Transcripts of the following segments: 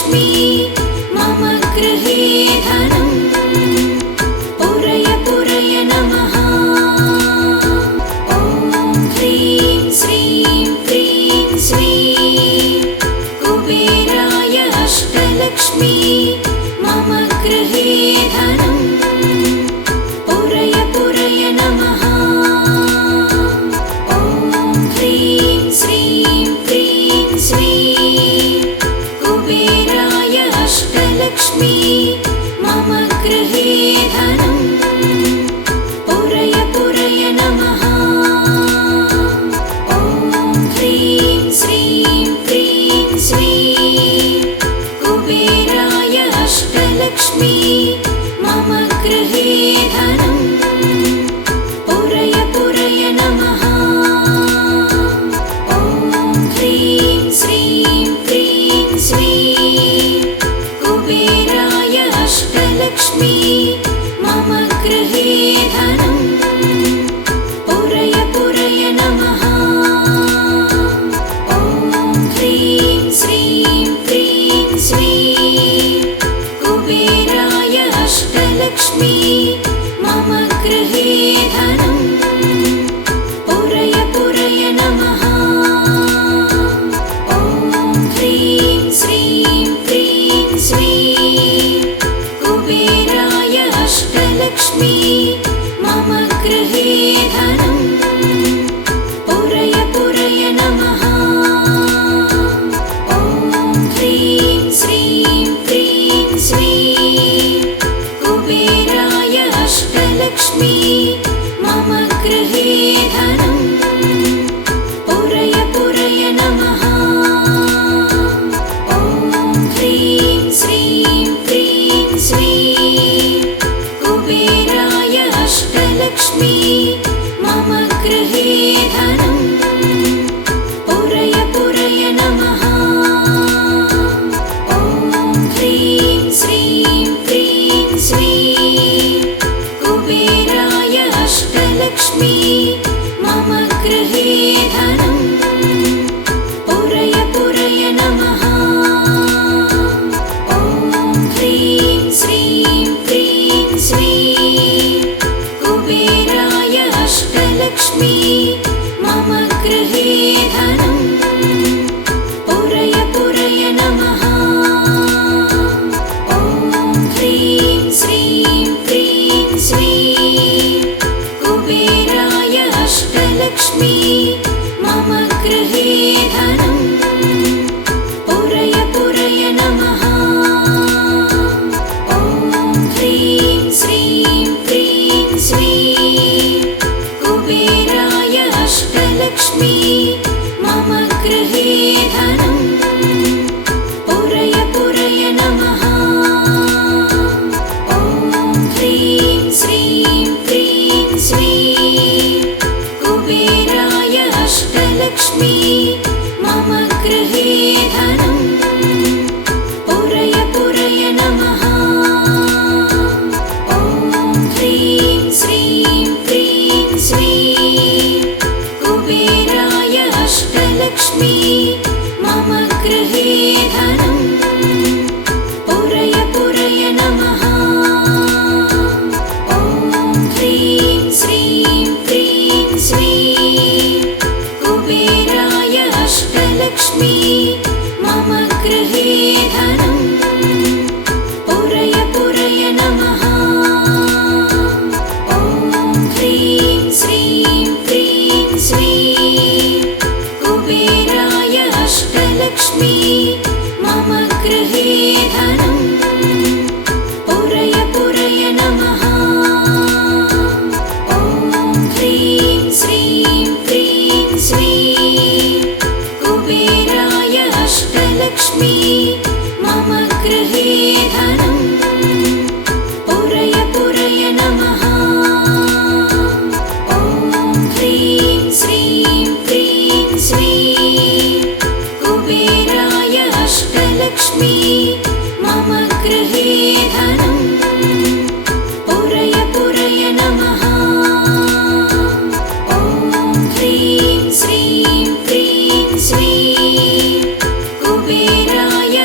अष्टलक्ष्मी मम गृहे धनम् पूरय पूरय नमः। ॐ ह्रीं श्रीं क्रीं स्वीं कुबेराय अष्टलक्ष्मी मम गृहे धनम् पूरय पूरय नमः। ॐ ह्रीं श्रीं क्रीं स्वीं कुबेराय अष्टलक्ष्मी मम गृहे धनम् पूरय पूरय नमः। ॐ ह्रीं श्रीं क्रीं स्वीं कुबेराय अष्टलक्ष्मी मम गृहे धनम् पूरय पूरय नमः। ॐ ह्रीं श्रीं क्रीं स्वीं कुबेराय अष्टलक्ष्मी मम गृहे धनम् पूरय पूरय नमः। ॐ ह्रीं श्रीं क्रीं स्वीं कुबेराय अष्टलक्ष्मी मम गृहे धनम् पूरय पूरय नमः। ॐ ह्रीं श्रीं क्रीं स्वीं कुबेराय अष्टलक्ष्मी मम गृहे धनम् पूरय पूरय नमः। ॐ ह्रीं श्रीं क्रीं स्वीं कुबेराय अष्टलक्ष्मी मम गृहे धनम् पूरय पूरय नमः। ॐ ह्रीं श्रीं क्रीं स्वीं कुबेराय अष्टलक्ष्मी मम गृहे धनम् पूरय पूरय नमः। ॐ ह्रीं श्रीं क्रीं स्वीं कुबेराय अष्टलक्ष्मी मम गृहे धनम् पूरय पूरय नमः। ॐ ह्रीं श्रीं क्रीं स्वीं कुबेराय अष्टलक्ष्मी मम गृहे धनम् पूरय पूरय नमः। ॐ ह्रीं श्रीं क्रीं स्वीं कुबेराय अष्टलक्ष्मी मम गृहे धनम् पूरय पूरय नमः। ॐ ह्रीं श्रीं क्रीं स्वीं कुबेराय अष्टलक्ष्मी मम गृहे धनम् पूरय पूरय नमः। ॐ ह्रीं श्रीं क्रीं स्वीं कुबेराय अष्टलक्ष्मी मम गृहे धनम् पूरय पूरय नमः। ॐ ह्रीं श्रीं क्रीं स्वीं कुबेराय अष्टलक्ष्मी मम गृहे धनम् पूरय पूरय नमः। ॐ ह्रीं श्रीं क्रीं स्वीं कुबेराय अष्टलक्ष्मी मम गृहे धनम् पूरय पूरय नमः। ॐ ह्रीं श्रीं क्रीं स्वीं कुबेराय अष्टलक्ष्मी मम गृहे धनम् पूरय पूरय नमः। ॐ ह्रीं श्रीं क्रीं स्वीं कुबेराय अष्टलक्ष्मी मम गृहे धनम् पूरय पूरय नमः। ॐ ह्रीं श्रीं क्रीं स्वीं कुबेराय अष्टलक्ष्मी मम गृहे धनम् पूरय पूरय नमः। ॐ ह्रीं श्रीं क्रीं स्वीं कुबेराय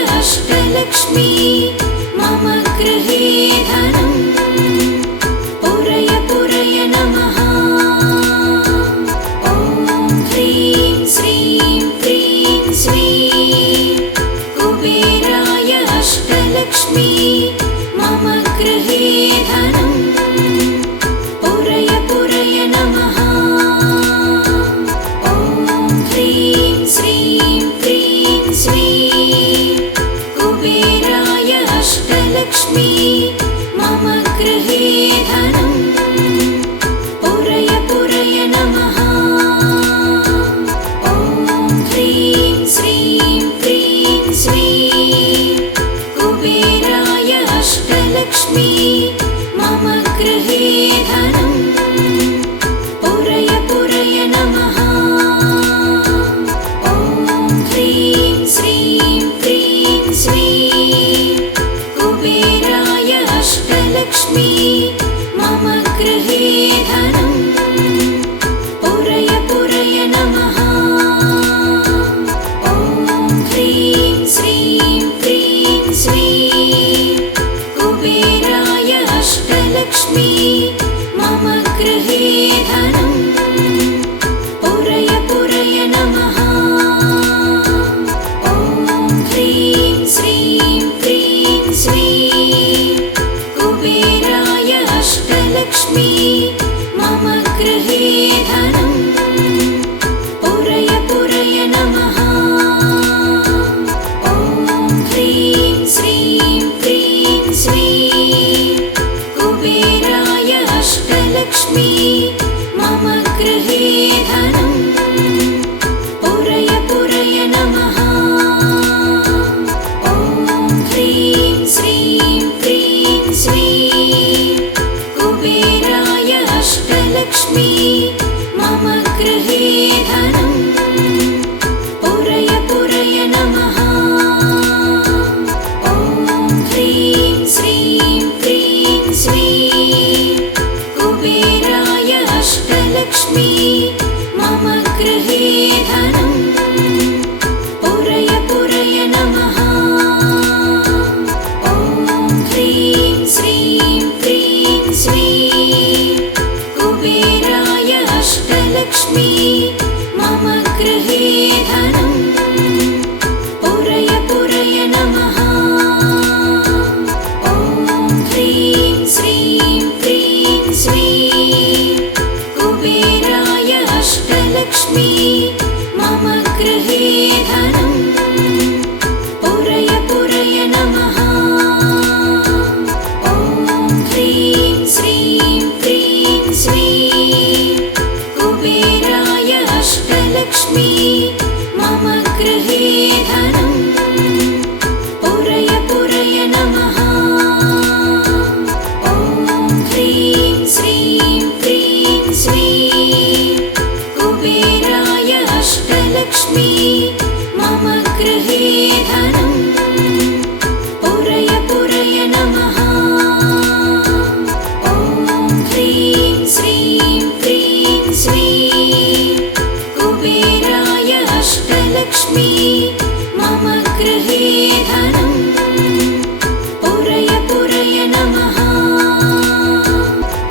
अष्टलक्ष्मी मम गृहे धनम् पुरय पुरय नमः। ॐ ह्रीं श्रीं क्रीं श्रीं कुबेराय अष्टलक्ष्मी मम गृहे धनम् पुरय पुरय नमः। ॐ ह्रीं श्रीं क्रीं श्रीं कुबेराय अष्टलक्ष्मी मम गृहे धनम् पुरय पुरय नमः। ॐ ह्रीं श्रीं क्रीं श्रीं कुबेराय अष्टलक्ष्मी मम गृहे धनम् पुरय पुरय नमः। ॐ ह्रीं श्रीं क्रीं श्रीं कुबेराय अष्टलक्ष्मी मम गृहे धनम् पुरय पुरय नमः। ॐ ह्रीं श्रीं क्रीं श्रीं कुबेराय अष्टलक्ष्मी मम गृहे धनम् पुरय पुरय नमः। ॐ ह्रीं श्रीं क्रीं श्रीं कुबेराय अष्टलक्ष्मी मम गृहे धनम् पुरय पुरय नमः।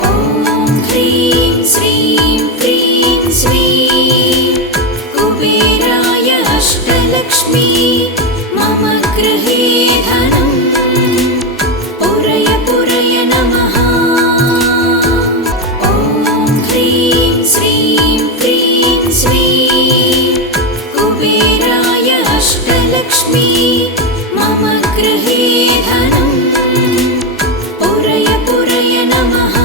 ॐ ह्रीं श्रीं क्रीं श्रीं कुबेराय अष्टलक्ष्मी मम गृहे धनम् पुरय पुरय नमः। ॐ ह्रीं श्रीं क्रीं श्रीं कुबेराय अष्टलक्ष्मी मम गृहे धनम् पुरय पुरय नमः।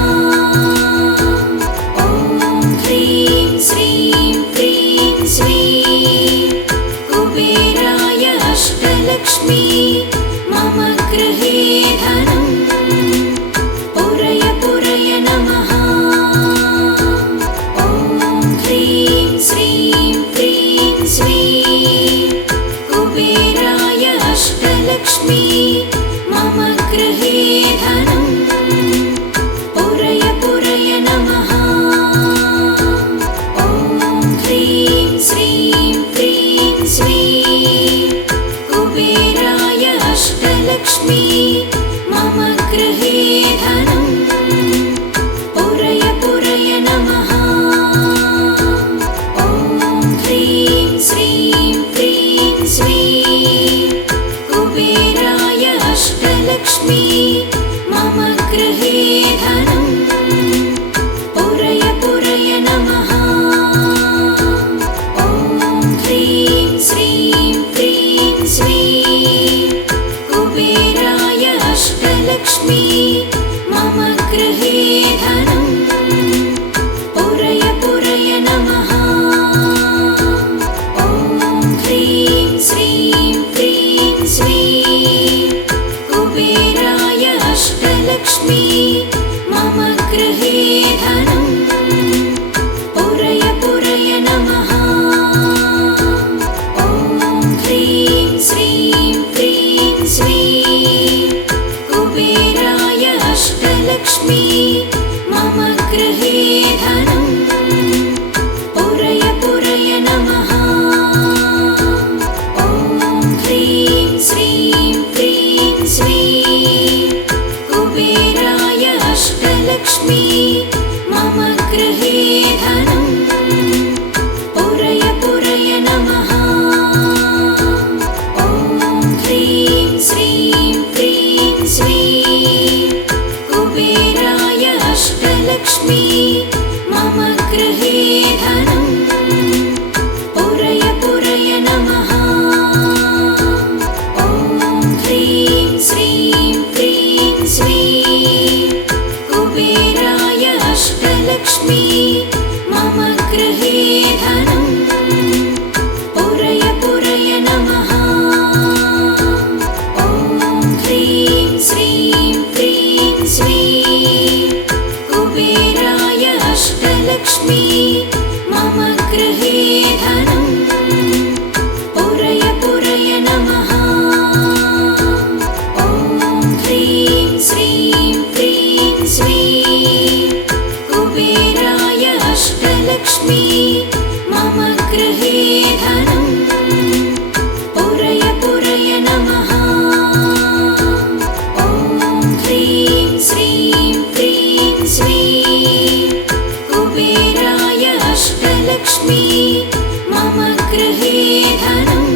ॐ ह्रीं श्रीं क्रीं श्रीं कुबेराय अष्टलक्ष्मी मम गृहे धनम् पुरय पुरय नमः। ॐ ह्रीं श्रीं क्रीं श्रीं कुबेराय अष्टलक्ष्मी मम गृहे धनम् पुरय पुरय नमः। ॐ ह्रीं श्रीं क्रीं श्रीं कुबेराय अष्टलक्ष्मी मम गृहे धनम् पुरय पुरय नमः। ॐ ह्रीं श्रीं क्रीं श्रीं कुबेराय अष्टलक्ष्मी मम गृहे धनम् पुरय पुरय नमः। ॐ ह्रीं श्रीं क्रीं श्रीं कुबेराय अष्टलक्ष्मी मम गृहे धनम् पुरय पुरय नमः। ॐ ह्रीं श्रीं क्रीं श्रीं कुबेराय अष्टलक्ष्मी मम गृहे धनम् पुरय पुरय नमः। ॐ ह्रीं श्रीं क्रीं श्रीं कुबेराय अष्टलक्ष्मी मम गृहे धनम् पुरय पुरय नमः। ॐ ह्रीं श्रीं क्रीं श्रीं कुबेराय अष्टलक्ष्मी मम गृहे धनम् पुरय पुरय नमः। ॐ ह्रीं श्रीं क्रीं श्रीं कुबेराय अष्टलक्ष्मी मम गृहे धनम् पुरय पुरय नमः। ॐ ह्रीं श्रीं क्रीं श्रीं कुबेराय अष्टलक्ष्मी मम अष्टलक्ष्मी मम गृहे धनं पुरय पुरय नमः। ॐ ह्रीं श्रीं क्रीं श्रीं कुबेराय अष्टलक्ष्मी मम गृहे धनं पुरय पुरय नमः। ॐ ह्रीं श्रीं क्रीं श्रीं कुबेराय अष्टलक्ष्मी मम गृहे धनं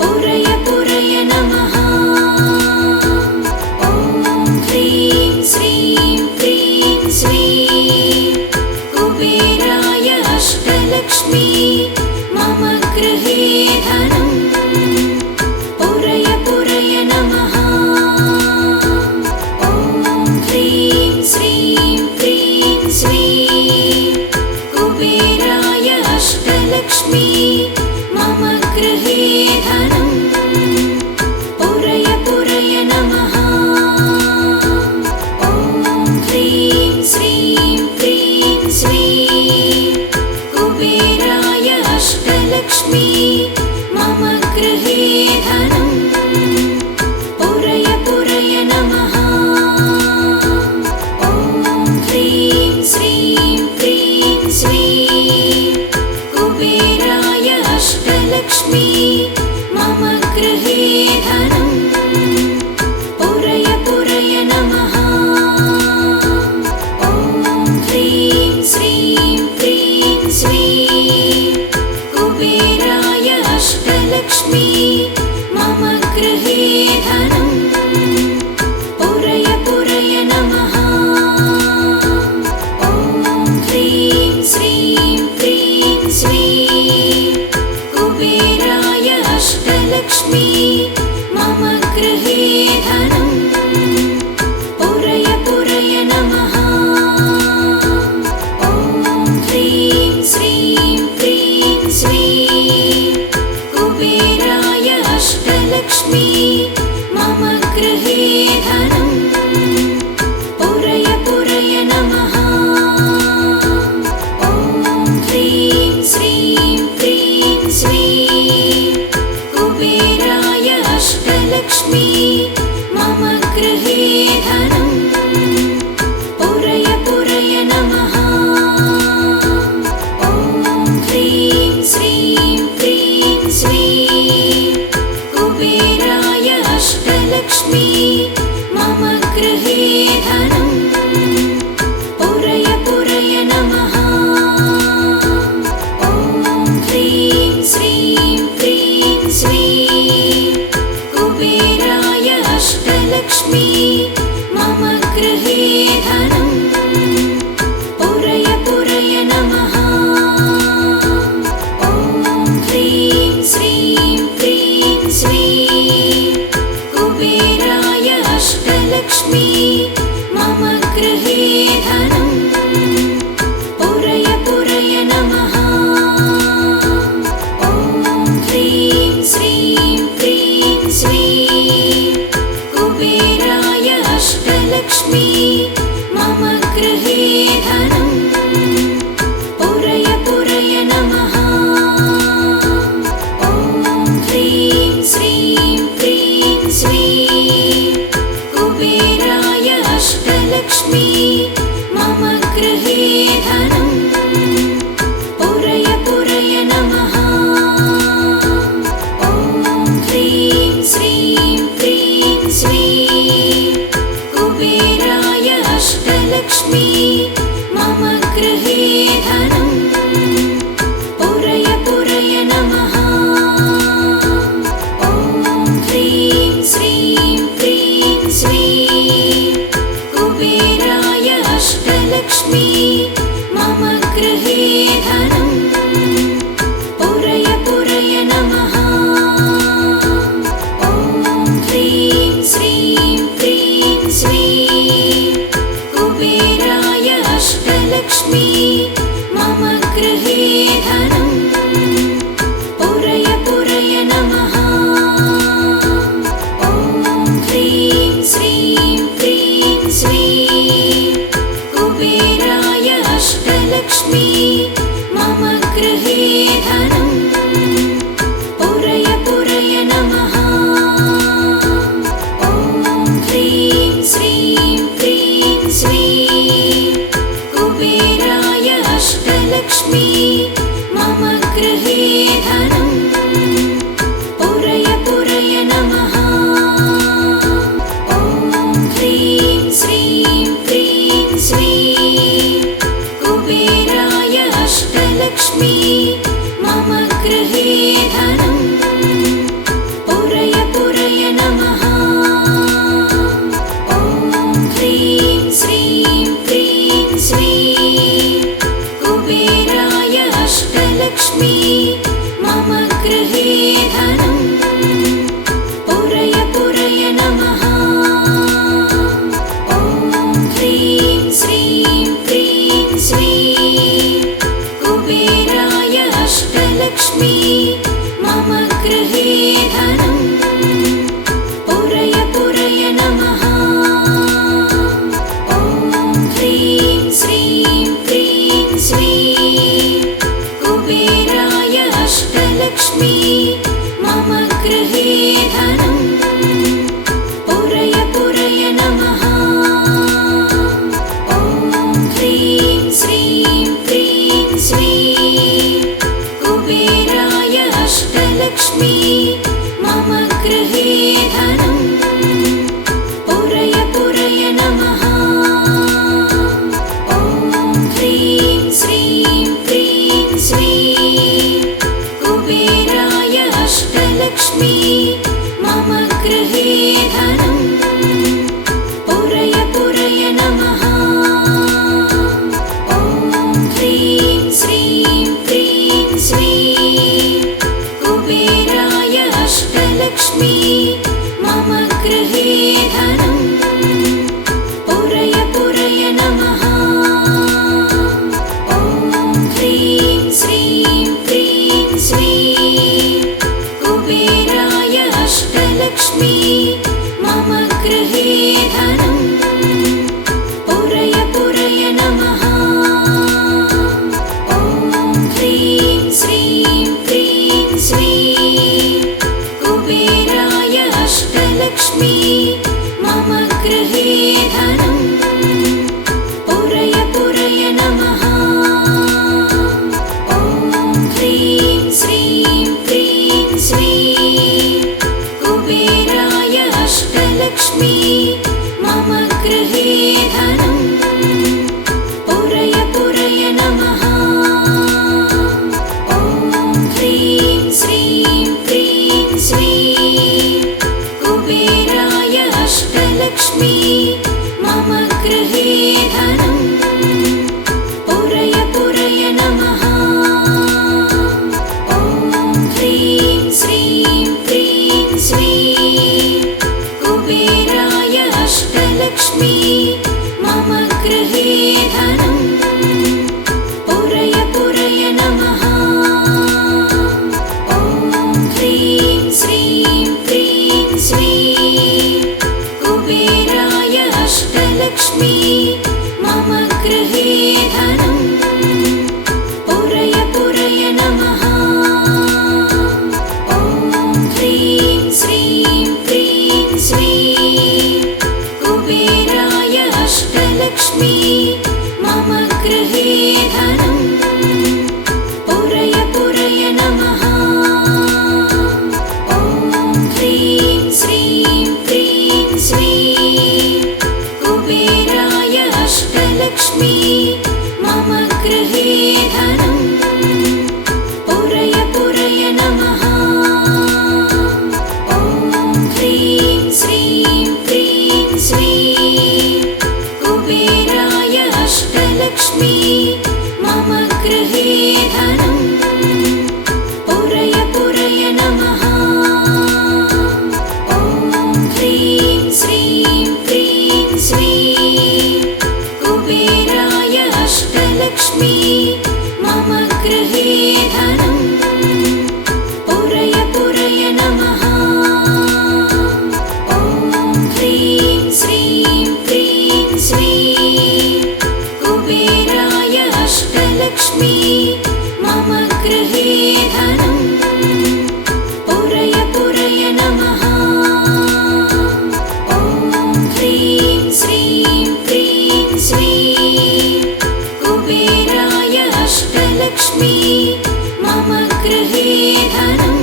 पुरय पुरय नमः। ॐ ह्रीं श्रीं क्रीं श्रीं कुबेराय अष्टलक्ष्मी मम गृहे धनं पुरय पुरय नमः। ॐ ह्रीं श्रीं क्रीं श्रीं कुबेराय अष्टलक्ष्मी मम गृहे धनं पुरय पुरय नमः। ॐ ह्रीं श्रीं क्रीं श्रीं कुबेराय अष्टलक्ष्मी मम गृहे धनं पुरय पुरय नमः। ॐ ह्रीं श्रीं क्रीं श्रीं कुबेराय अष्टलक्ष्मी मम गृहे धनं पुरय पुरय नमः। ॐ ह्रीं श्रीं क्रीं श्रीं कुबेराय अष्टलक्ष्मी मम गृहे धनं पुरय पुरय नमः। ॐ ह्रीं श्रीं क्रीं श्रीं कुबेराय अष्टलक्ष्मी मम गृहे धनं पुरय पुरय नमः। ॐ ह्रीं श्रीं क्रीं श्रीं कुबेराय अष्टलक्ष्मी मम गृहे धनं पुरय पुरय नमः। ॐ ह्रीं श्रीं क्रीं श्रीं कुबेराय अष्टलक्ष्मी मम गृहे धनं पुरय पुरय नमः। ॐ ह्रीं श्रीं क्रीं श्रीं कुबेराय अष्टलक्ष्मी मम गृहे धनं पुरय पुरय नमः। ॐ ह्रीं श्रीं क्रीं श्रीं कुबेराय अष्टलक्ष्मी मम गृहे धनं पुरय पुरय नमः। ॐ ह्रीं श्रीं क्रीं श्रीं कुबेराय अष्टलक्ष्मी मम गृहे धनं पुरय पुरय नमः। ॐ ह्रीं श्रीं क्रीं श्रीं कुबेराय अष्टलक्ष्मी मम गृहे धनं पुरय पुरय नमः। ॐ ह्रीं श्रीं क्रीं श्रीं कुबेराय अष्टलक्ष्मी मम गृहे धनं पुरय पुरय नमः। ॐ ह्रीं श्रीं क्रीं श्रीं कुबेराय अष्टलक्ष्मी मम गृहे धनं पुरय पुरय नमः। ॐ ह्रीं श्रीं क्रीं श्रीं कुबेराय अष्टलक्ष्मी मम गृहे धनं पुरय पुरय नमः। ॐ ह्रीं श्रीं क्रीं श्रीं कुबेराय अष्टलक्ष्मी मम गृहे धनं पुरय पुरय नमः। ॐ ह्रीं श्रीं क्रीं श्रीं कुबेराय अष्टलक्ष्मी मम गृहे धनं पुरय पुरय नमः। ॐ ह्रीं श्रीं क्रीं श्रीं कुबेराय अष्टलक्ष्मी मम गृहे धनं पुरय पुरय नमः। ॐ ह्रीं श्रीं क्रीं श्रीं कुबेराय अष्टलक्ष्मी मम गृहे धनं पुरय पुरय नमः। ॐ ह्रीं श्रीं क्रीं श्रीं कुबेराय अष्टलक्ष्मी मम गृहे धनं पुरय पुरय नमः। ॐ ह्रीं श्रीं क्रीं श्रीं कुबेराय अष्टलक्ष्मी मम गृहे धनं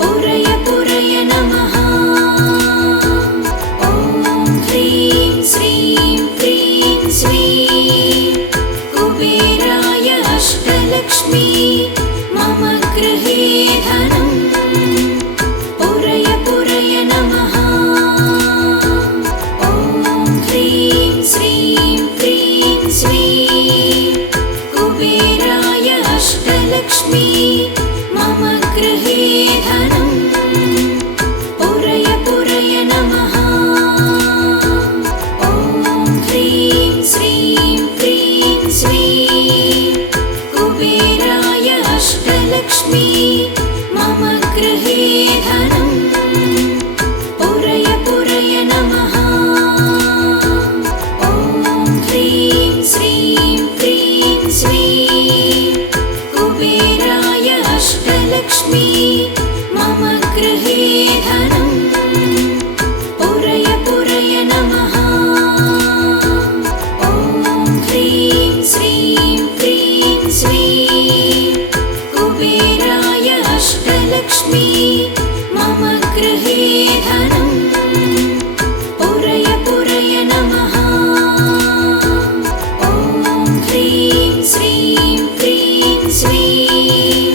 पुरय पुरय नमः। ॐ ह्रीं श्रीं क्रीं श्रीं कुबेराय अष्टलक्ष्मी मम गृहे धनं पुरय पुरय नमः। ॐ ह्रीं श्रीं क्रीं श्रीं कुबेराय अष्टलक्ष्मी मम गृहे धनं पुरय पुरय नमः। ॐ ह्रीं श्रीं क्रीं श्रीं कुबेराय अष्टलक्ष्मी मम गृहे धनं पुरय पुरय नमः। ॐ ह्रीं श्रीं क्रीं श्रीं कुबेराय अष्टलक्ष्मी मम गृहे धनं पुरय पुरय नमः। ॐ ह्रीं श्रीं क्रीं श्रीं कुबेराय अष्टलक्ष्मी मम गृहे धनं पुरय पुरय नमः। ॐ ह्रीं श्रीं क्रीं श्रीं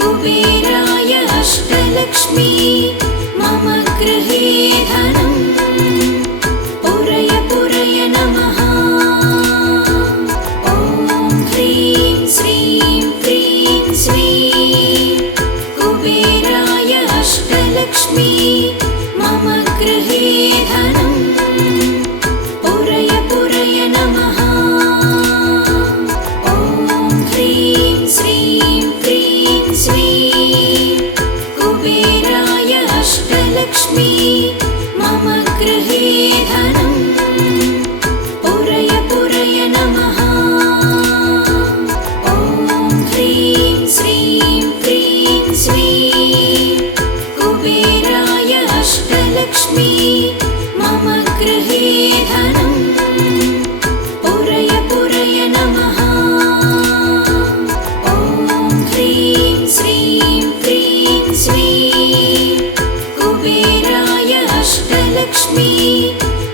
कुबेराय अष्टलक्ष्मी मम गृहे धनं पुरय पुरय नमः। ॐ ह्रीं श्रीं क्रीं श्रीं कुबेराय अष्टलक्ष्मी मम गृहे धनं पुरय पुरय नमः। ॐ ह्रीं श्रीं क्रीं श्रीं कुबेराय अष्टलक्ष्मी मम गृहे धनं पुरय पुरय नमः। ॐ ह्रीं श्रीं क्रीं श्रीं कुबेराय अष्टलक्ष्मी मम गृहे धनं पुरय पुरय नमः। ॐ ह्रीं श्रीं क्रीं श्रीं कुबेराय अष्टलक्ष्मी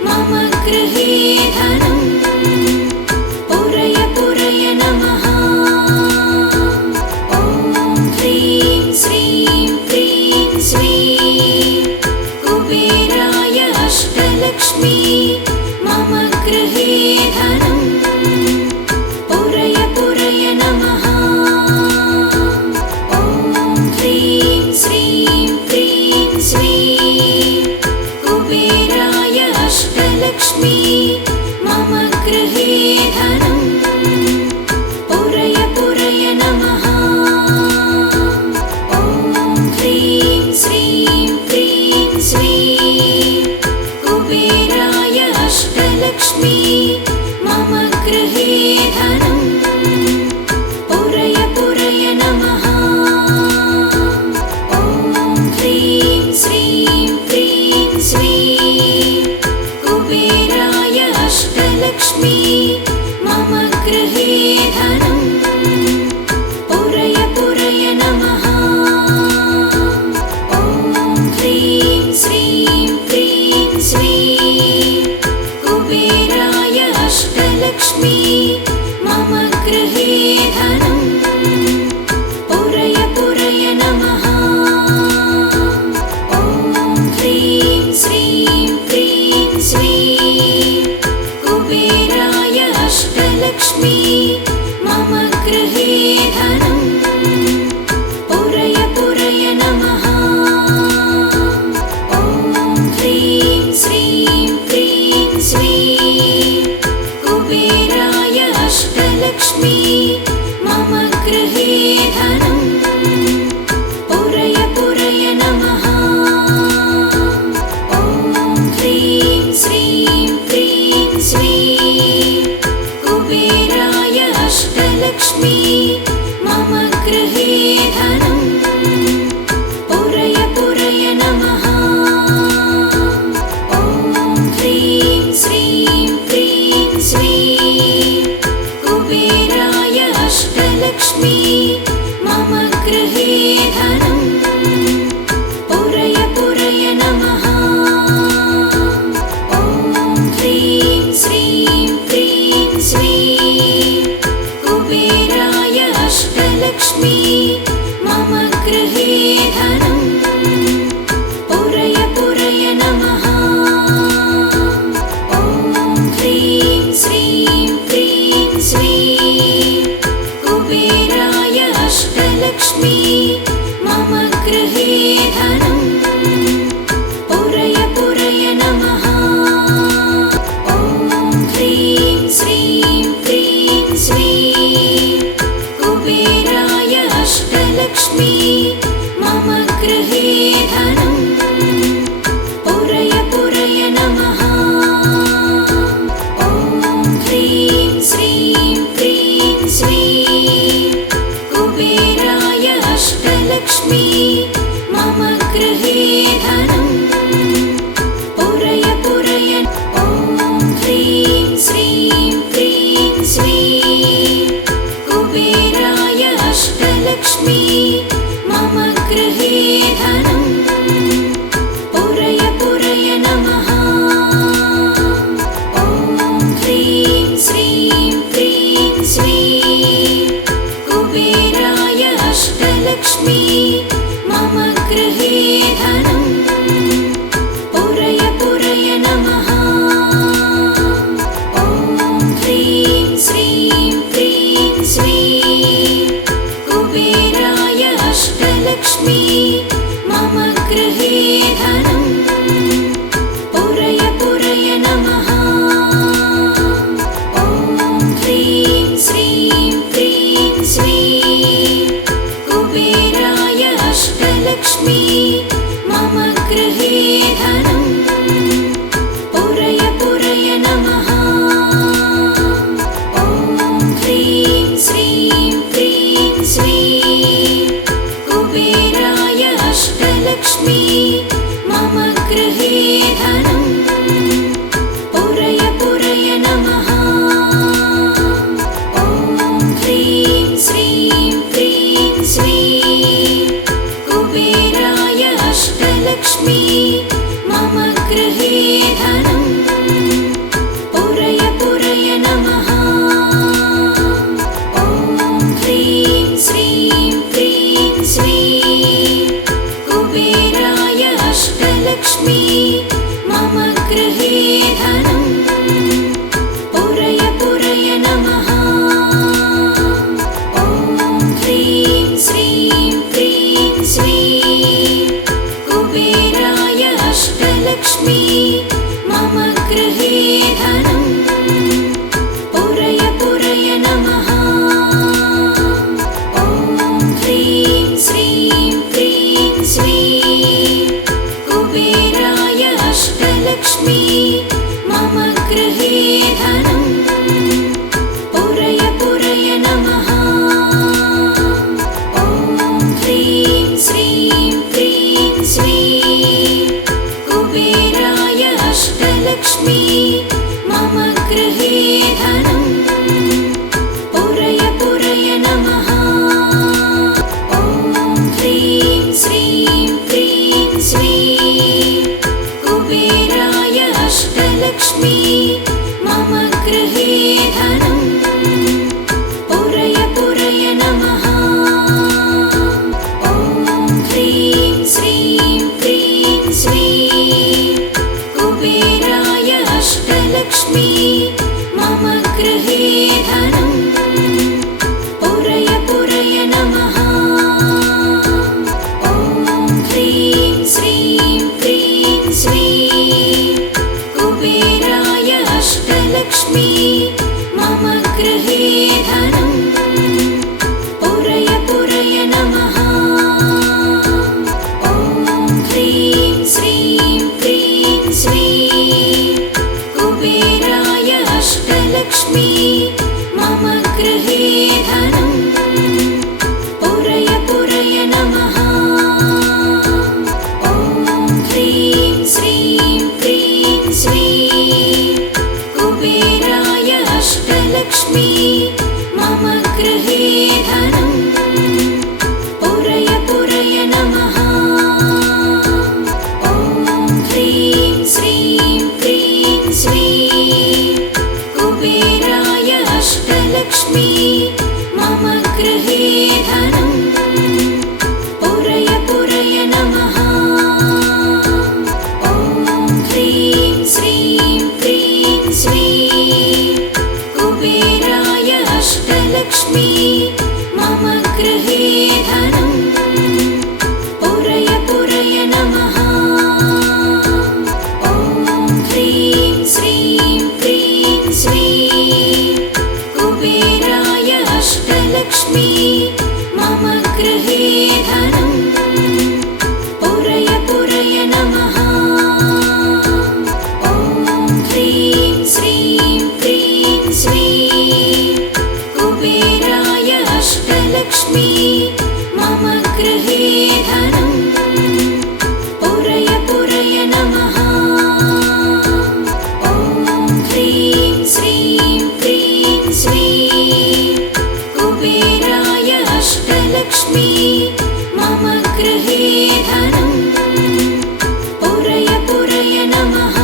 मम गृहे धनं पुरय पुरय नमः। ॐ ह्रीं श्रीं क्रीं श्रीं कुबेराय अष्टलक्ष्मी मम गृहे धनं पुरय पुरय नमः। ॐ ह्रीं श्रीं क्रीं श्रीं कुबेराय अष्टलक्ष्मी मम गृहे धनं पुरय पुरय नमः। ॐ ह्रीं श्रीं क्रीं श्रीं कुबेराय अष्टलक्ष्मी मम गृहे धनं पुरय पुरय नमः। ॐ ह्रीं श्रीं क्रीं श्रीं कुबेराय अष्टलक्ष्मी मम गृहे धनं पुरय पुरय नमः। ॐ ह्रीं श्रीं क्रीं श्रीं कुबेराय अष्टलक्ष्मी मम गृहे धनं पुरय पुरय नमः। ॐ ह्रीं श्रीं क्रीं श्रीं कुबेराय अष्टलक्ष्मी मम गृहे धनं पुरय पुरय नमः। ॐ ह्रीं श्रीं क्रीं श्रीं कुबेराय अष्टलक्ष्मी मम गृहे धनं पुरय पुरय नमः। ॐ ह्रीं श्रीं क्रीं श्रीं कुबेराय अष्टलक्ष्मी अष्टलक्ष्मी मम गृहे धनं पुरय पुरय नमः। ॐ ह्रीं श्रीं क्रीं श्रीं कुबेराय अष्टलक्ष्मी मम गृहे धनं पुरय पुरय नमः। ॐ ह्रीं श्रीं क्रीं श्रीं कुबेराय अष्टलक्ष्मी मम गृहे धनं पुरय पुरय नमः। ॐ ह्रीं श्रीं क्रीं श्रीं कुबेराय अष्टलक्ष्मी मम गृहे धनं पुरय पुरय नमः। ॐ ह्रीं श्रीं क्रीं श्रीं कुबेराय अष्टलक्ष्मी मम गृहे धनं पुरय पुरय नमः। ॐ ह्रीं श्रीं क्रीं श्रीं कुबेराय अष्टलक्ष्मी मम गृहे धनं पुरय पुरय। ॐ ह्रीं श्रीं क्रीं श्रीं कुबेराय अष्टलक्ष्मी मम गृहे धनं पुरय पुरय नमः। ॐ ह्रीं श्रीं क्रीं श्रीं कुबेराय अष्टलक्ष्मी मम गृहे धनं पुरय पुरय नमः। ॐ ह्रीं श्रीं क्रीं श्रीं कुबेराय अष्टलक्ष्मी मम गृहे धनं पुरय पुरय नमः। ॐ ह्रीं श्रीं क्रीं श्रीं कुबेराय अष्टलक्ष्मी मम गृहे धनं पुरय पुरय नमः। ॐ ह्रीं श्रीं क्रीं श्रीं कुबेराय अष्टलक्ष्मी मम गृहे धनं पुरय पुरय नमः। ॐ ह्रीं श्रीं क्रीं श्रीं कुबेराय अष्टलक्ष्मी मम गृहे धनं पुरय पुरय नमः। ॐ ह्रीं श्रीं क्रीं श्रीं कुबेराय अष्टलक्ष्मी मम गृहे धनं पुरय पुरय नमः। ॐ ह्रीं श्रीं क्रीं श्रीं कुबेराय अष्टलक्ष्मी मम गृहे धनं पुरय पुरय नमः। ॐ ह्रीं श्रीं क्रीं श्रीं कुबेराय अष्टलक्ष्मी मम गृहे धनं पुरय पुरय नमः। ॐ ह्रीं श्रीं क्रीं श्रीं कुबेराय अष्टलक्ष्मी मम गृहे धनं पुरय पुरय नमः।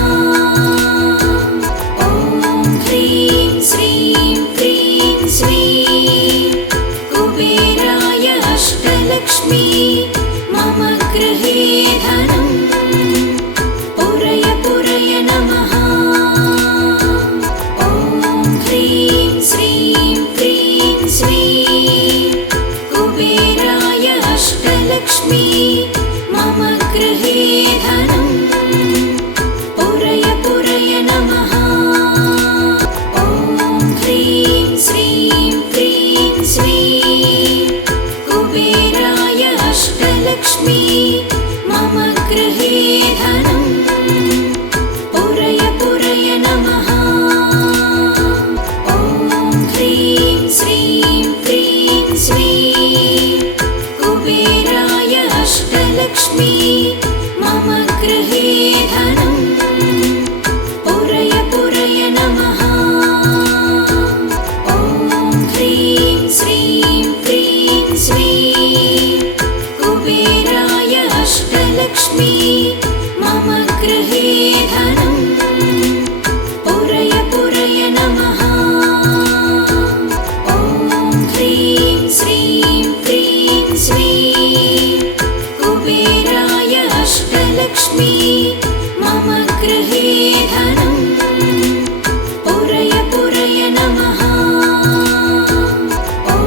ॐ ह्रीं श्रीं क्रीं श्रीं कुबेराय अष्टलक्ष्मी मम गृहे धनं पुरय पुरय नमः। ॐ ह्रीं श्रीं क्रीं श्रीं कुबेराय अष्टलक्ष्मी मम गृहे धनं पुरय पुरय नमः। ॐ ह्रीं श्रीं क्रीं श्रीं कुबेराय अष्टलक्ष्मी मम गृहे धनं पुरय पुरय नमः। ॐ ह्रीं श्रीं क्रीं श्रीं कुबेराय अष्टलक्ष्मी मम गृहे धनं पुरय पुरय नमः। ॐ ह्रीं श्रीं क्रीं श्रीं कुबेराय अष्टलक्ष्मी मम गृहे धनं पुरय पुरय नमः। ॐ ह्रीं श्रीं क्रीं श्रीं कुबेराय अष्टलक्ष्मी मम गृहे धनं पुरय पुरय नमः। ॐ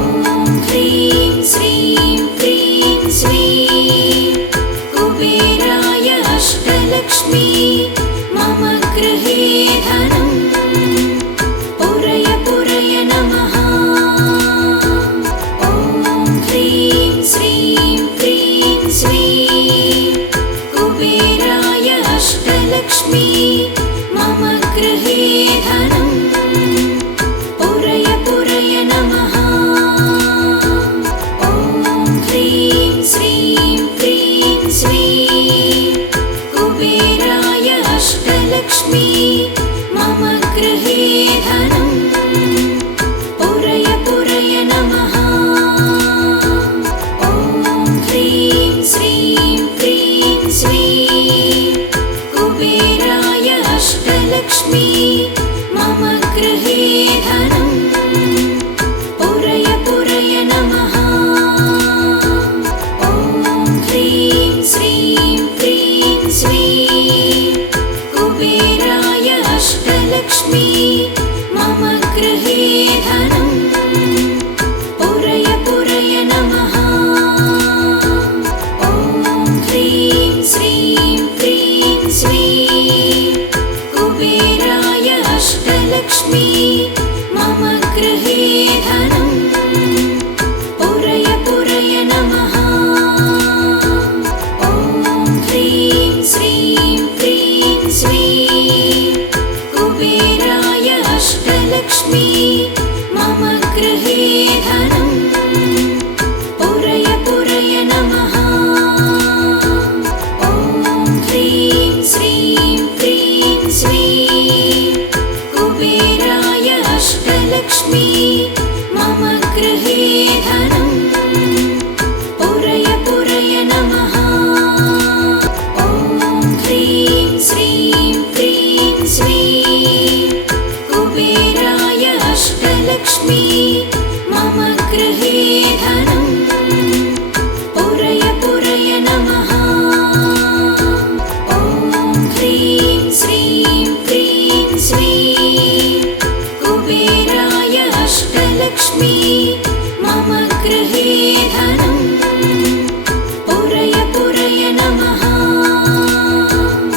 ह्रीं श्रीं क्रीं श्रीं कुबेराय अष्टलक्ष्मी मम गृहे धनं पुरय पुरय नमः। ॐ ह्रीं श्रीं क्रीं श्रीं कुबेराय अष्टलक्ष्मी